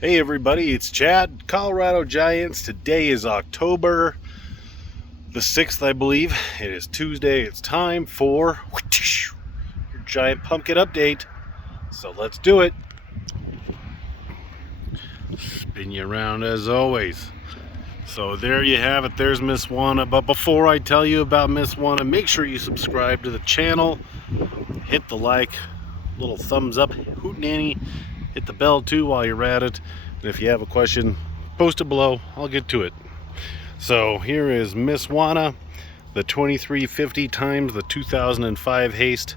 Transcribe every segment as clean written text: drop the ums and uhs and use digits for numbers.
Hey everybody, it's Chad, Colorado Giants. Today is October the 6th, I believe. It is Tuesday. It's time for your Giant Pumpkin update. So let's do it. Spin you around as always. So there you have it. There's Miss Juana. But before I tell you about Miss Juana, make sure you subscribe to the channel. Hit the like, little thumbs up, hootenanny. Hit the bell too while you're at it. And if you have a question, post it below. I'll get to it. So here is Miss Juana, the 2350 times the 2005 Haste.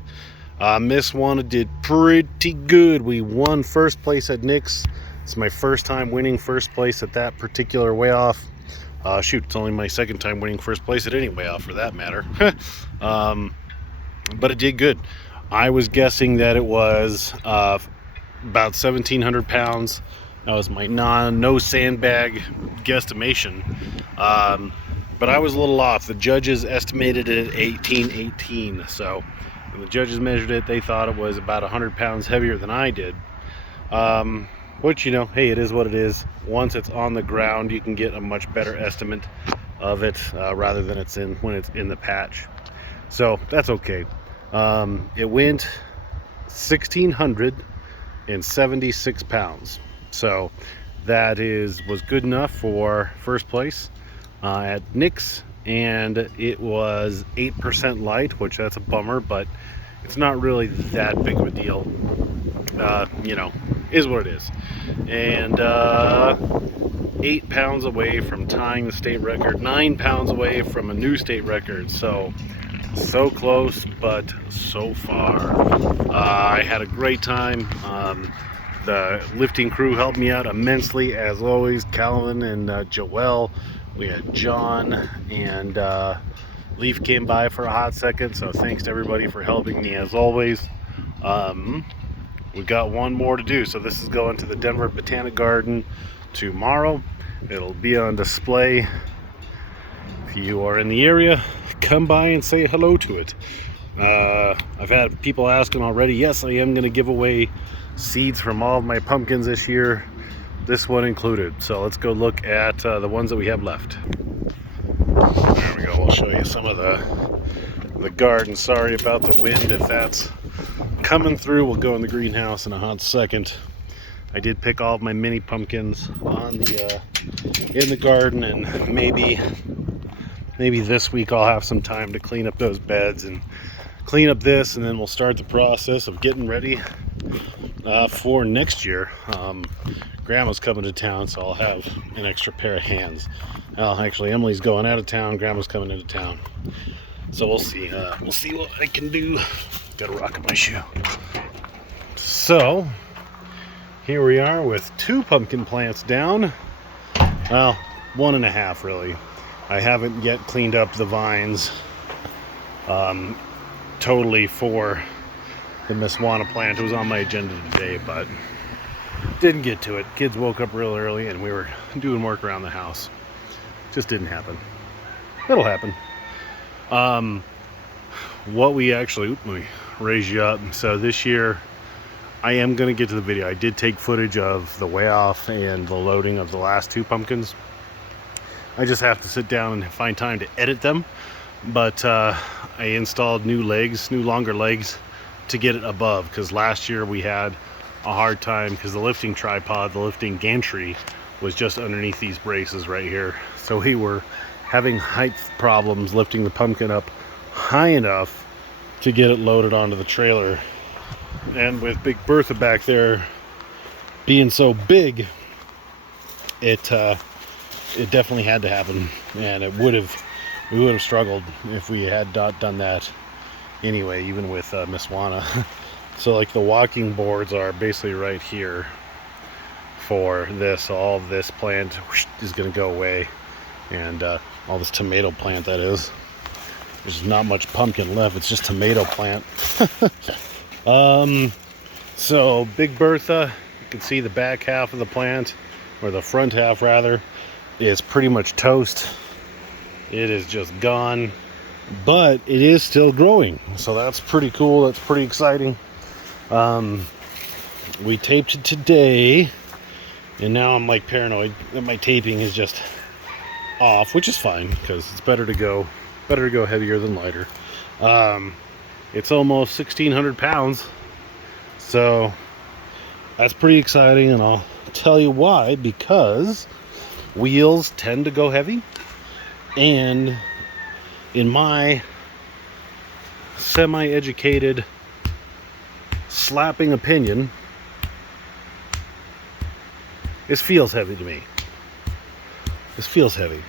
Miss Juana did pretty good. We won first place at Nick's. It's my first time winning first place at that particular weigh off. Shoot, it's only my second time winning first place at any weigh off for that matter. But it did good. I was guessing that it was about 1,700 pounds. That was my no sandbag guesstimation. But I was a little off. The judges estimated it at 1818. So when the judges measured it, they thought it was about 100 pounds heavier than I did. Which, you know, hey, it is what it is. Once it's on the ground, you can get a much better estimate of it rather than when it's in the patch. So that's okay. It went 1,676 pounds. So that was good enough for first place at Nick's, and it was 8% light, which that's a bummer, but it's not really that big of a deal. You know, is what it is. And 8 pounds away from tying the state record, 9 pounds away from a new state record. So close, but so far. I had a great time. The lifting crew helped me out immensely, as always. Calvin and Joelle. We had John and Leaf came by for a hot second, so thanks to everybody for helping me as always. We got one more to do, so this is going to the Denver Botanic Garden tomorrow. It'll be on display. If you are in the area, come by and say hello to it. I've had people asking already. Yes, I am going to give away seeds from all of my pumpkins this year, this one included. So let's go look at the ones that we have left. There we go. We'll show you some of the garden. Sorry about the wind if that's coming through. We'll go in the greenhouse in a hot second. I did pick all of my mini pumpkins on in the garden, and maybe this week I'll have some time to clean up those beds and clean up this, and then we'll start the process of getting ready for next year. Grandma's coming to town, so I'll have an extra pair of hands. Well, actually, Emily's going out of town. Grandma's coming into town, so we'll see. We'll see what I can do. Got a rock in my shoe. So here we are with 2 pumpkin plants down. Well, 1.5 really. I haven't yet cleaned up the vines totally for the Miss Juana plant. It was on my agenda today, but didn't get to it. Kids woke up real early and we were doing work around the house. Just didn't happen. It'll happen. What we actually, let me raise you up. So this year I am going to get to the video. I did take footage of the weigh off and the loading of the last 2 pumpkins. I just have to sit down and find time to edit them. But I installed new longer legs to get it above, because last year we had a hard time because the lifting tripod, the lifting gantry was just underneath these braces right here. So we were having height problems lifting the pumpkin up high enough to get it loaded onto the trailer. And with Big Bertha back there being so big, it definitely had to happen, and we would have struggled if we had not done that anyway, even with Miss Juana. So like the walking boards are basically right here for this. So all of this plant is going to go away, and all this tomato plant, that is. There's not much pumpkin left. It's just tomato plant. So Big Bertha, you can see the back half of the plant, or the front half rather, is pretty much toast. It is just gone, but it is still growing, so that's pretty cool. That's pretty exciting. We taped it today, And now I'm like paranoid that my taping is just off, which is fine because it's better to go heavier than lighter. It's almost 1,600 pounds, so that's pretty exciting, and I'll tell you why. Because wheels tend to go heavy, and in my semi-educated slapping opinion, this feels heavy to me. This feels heavy.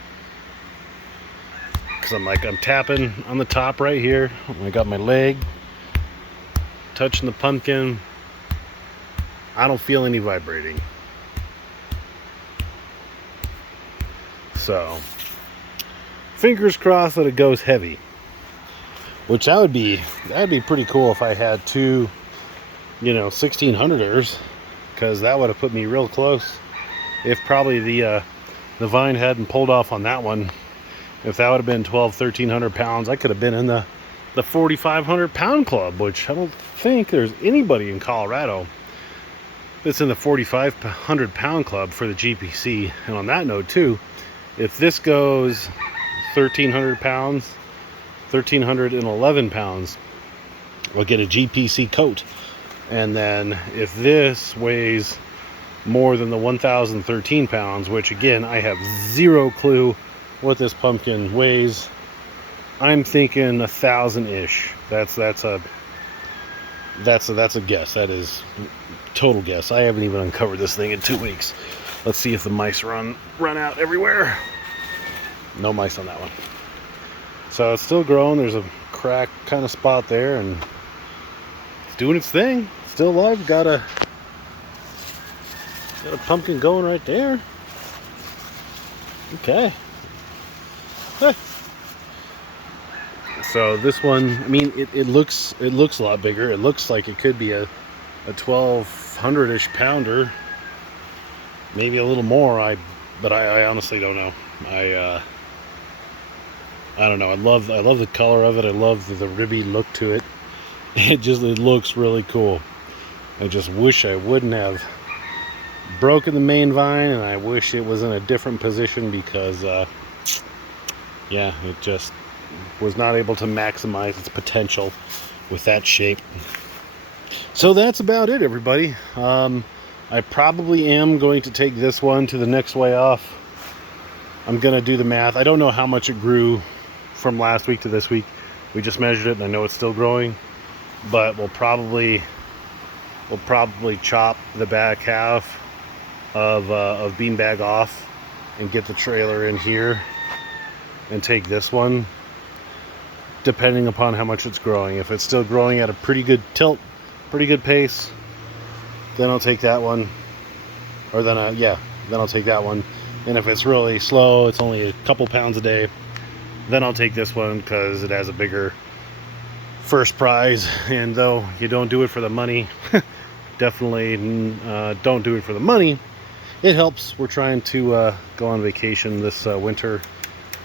Because I'm tapping on the top right here. I got my leg touching the pumpkin. I don't feel any vibrating. So, fingers crossed that it goes heavy. Which that'd be pretty cool if I had two, 1600ers, because that would have put me real close. If probably the vine hadn't pulled off on that one, if that would have been 1,300 pounds, I could have been in the 4,500 pound club, which I don't think there's anybody in Colorado that's in the 4,500 pound club for the GPC. And on that note too, if this goes 1,300 pounds, 1,311 pounds, we'll get a GPC coat. And then if this weighs more than the 1,013 pounds, which again, I have zero clue what this pumpkin weighs, I'm thinking 1,000-ish. That's a guess. That is total guess. I haven't even uncovered this thing in 2 weeks. Let's see if the mice run out everywhere. No mice on that one. So it's still growing. There's a crack kind of spot there, and it's doing its thing. Still alive. Got a pumpkin going right there. Okay. So this one, I mean, it looks a lot bigger. It looks like it could be a 1,200-ish pounder, maybe a little more. But I honestly don't know. I don't know. I love the color of it. I love the ribby look to it. It looks really cool. I just wish I wouldn't have broken the main vine, and I wish it was in a different position because yeah, it just was not able to maximize its potential with that shape. So that's about it, everybody. I probably am going to take this one to the next way off. I'm gonna do the math. I don't know how much it grew from last week to this week. We just measured it, and I know it's still growing, but we'll probably chop the back half of beanbag off and get the trailer in here and take this one, depending upon how much it's growing. If it's still growing at a pretty good tilt, pretty good pace, then I'll take that one. Or then I'll take that one. And if it's really slow, it's only a couple pounds a day, then I'll take this one because it has a bigger first prize. And though you don't do it for the money, definitely don't do it for the money. It helps. We're trying to go on vacation this winter,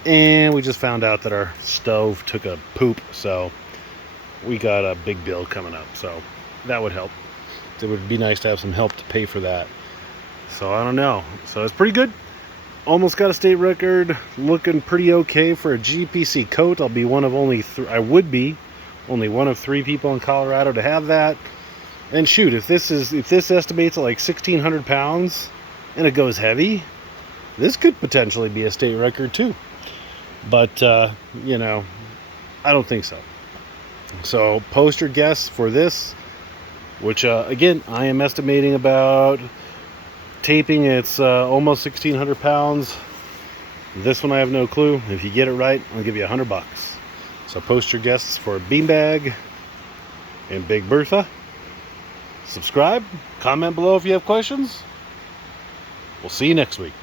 and we just found out that our stove took a poop, so we got a big bill coming up, so that would help. It would be nice to have some help to pay for that. So I don't know. So it's pretty good. Almost got a state record. Looking pretty okay for a GPC coat. I'll be one of only I would be only one of 3 people in Colorado to have that. And shoot, if this estimates at like 1,600 pounds and it goes heavy, this could potentially be a state record too. But I don't think so. So post your guess for this, which again, I am estimating about taping. It's almost 1,600 pounds. This one I have no clue. If you get it right, I'll give you $100. So post your guesses for Beanbag and Big Bertha. Subscribe, comment below if you have questions. We'll see you next week.